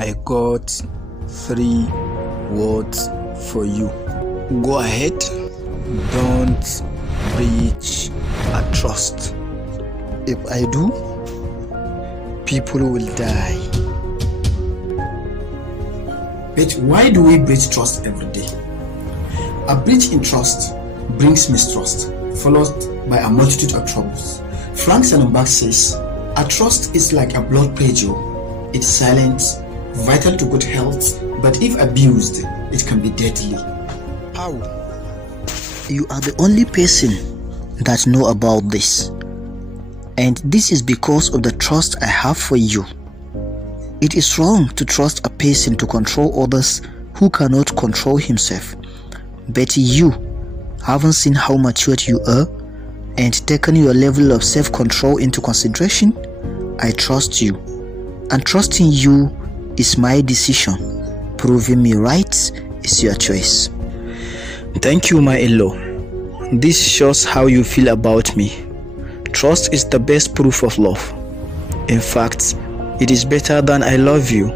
I got 3 words for you. Go ahead, don't breach a trust. If I do, people will die. But why do we breach trust every day? A breach in trust brings mistrust, followed by a multitude of troubles. Frank Sennenbach says, a trust is like a blood pressure. It's silent, vital to good health, but if abused, it can be deadly. How? You are the only person that know about this. And this is because of the trust I have for you. It is wrong to trust a person to control others who cannot control himself. But you, having seen how matured you are and taken your level of self-control into consideration, I trust you. And trusting you is my decision. Proving me right is your choice. Thank you, my in-law. This shows how you feel about me. Trust is the best proof of love. In fact, it is better than I love you,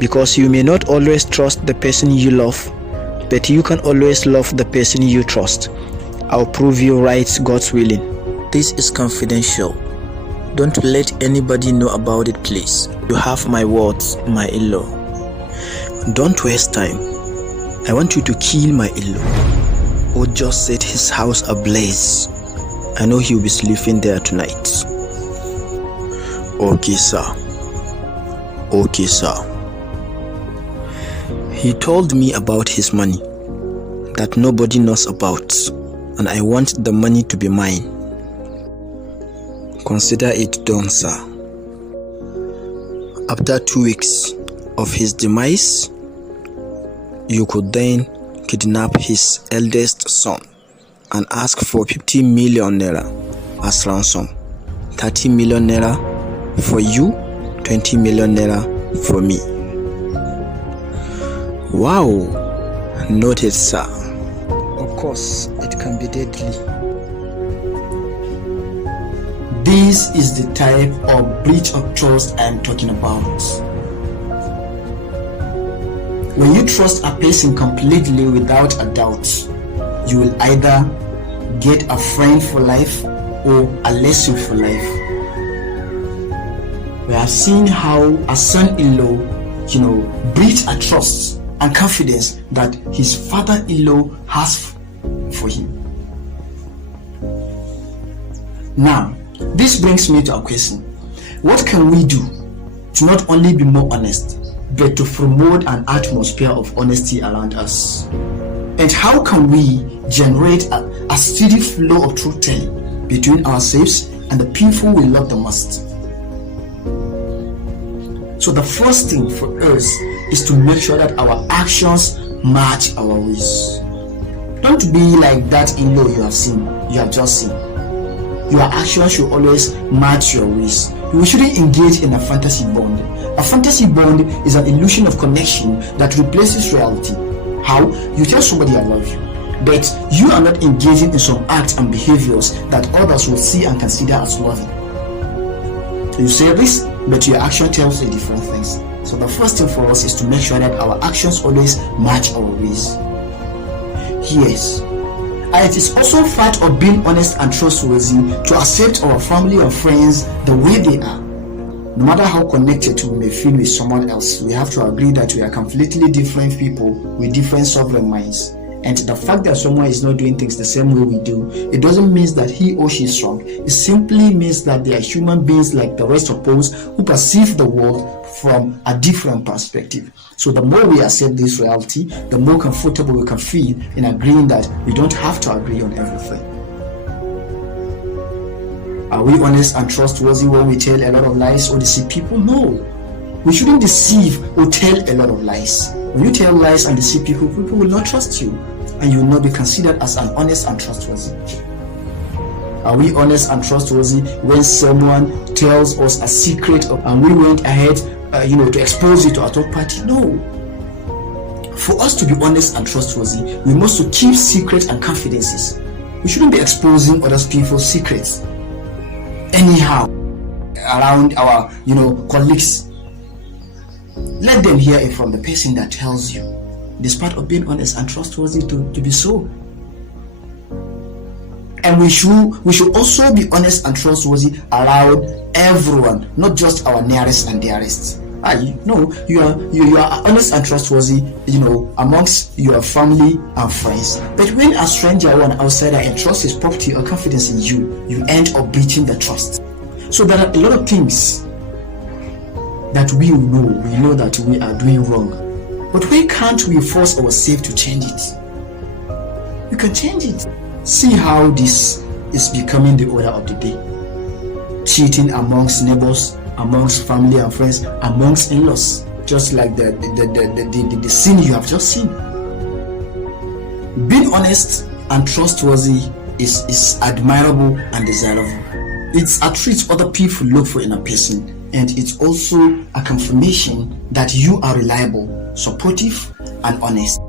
because you may not always trust the person you love, but you can always love the person you trust. I'll prove you right, God's willing. This is confidential. Don't let anybody know about it, please. You have my words, my in-law. Don't waste time. I want you to kill my in-law, or just set his house ablaze. I know he'll be sleeping there tonight. Okay, sir. Okay, sir. He told me about his money that nobody knows about, and I want the money to be mine. Consider it done, sir. After 2 weeks of his demise, you could then kidnap his eldest son and ask for 50 million naira as ransom. 30 million naira for you, 20 million naira for me. Wow, noted, sir. Of course, it can be deadly. This is the type of breach of trust I am talking about. When you trust a person completely without a doubt, you will either get a friend for life or a lesson for life. We have seen how a son-in-law, breached a trust and confidence that his father-in-law has for him. Now, this brings me to a question. What can we do to not only be more honest, but to promote an atmosphere of honesty around us? And how can we generate a steady flow of truth-telling between ourselves and the people we love the most? So the first thing for us is to make sure that our actions match our ways. Don't be like that in-law you have just seen. Your actions should always match your ways. You shouldn't engage in a fantasy bond. A fantasy bond is an illusion of connection that replaces reality. How? You tell somebody I love you, but you are not engaging in some acts and behaviors that others will see and consider as loving. You say this, but your action tells you different things. So the first thing for us is to make sure that our actions always match our ways. Yes. And it is also part of being honest and trustworthy to accept our family and friends the way they are. No matter how connected we may feel with someone else, we have to agree that we are completely different people with different sovereign minds. And the fact that someone is not doing things the same way we do, it doesn't mean that he or she is wrong. It simply means that they are human beings like the rest of us who perceive the world from a different perspective. So the more we accept this reality, the more comfortable we can feel in agreeing that we don't have to agree on everything. Are we honest and trustworthy when we tell a lot of lies or deceive people? No. We shouldn't deceive or tell a lot of lies. When you tell lies and deceive people, people will not trust you, and you will not be considered as an honest and trustworthy. Are we honest and trustworthy when someone tells us a secret and we went ahead to expose it to a third party? No. For us to be honest and trustworthy, we must keep secrets and confidences. We shouldn't be exposing other people's secrets anyhow around our colleagues. let them hear it from the person that tells you. It is part of being honest and trustworthy to be so. And we should also be honest and trustworthy around everyone, not just our nearest and dearest. You are honest and trustworthy, amongst your family and friends. But when a stranger or an outsider entrusts his property or confidence in you, you end up breaching the trust. So there are a lot of things that we know that we are doing wrong. But why can't we force ourselves to change it? You can change it. See how this is becoming the order of the day. Cheating amongst neighbors, amongst family and friends, amongst in-laws, just like the sin you have just seen. Being honest and trustworthy is admirable and desirable. It's a trait other people look for in a person, and it's also a confirmation that you are reliable, supportive, and honest.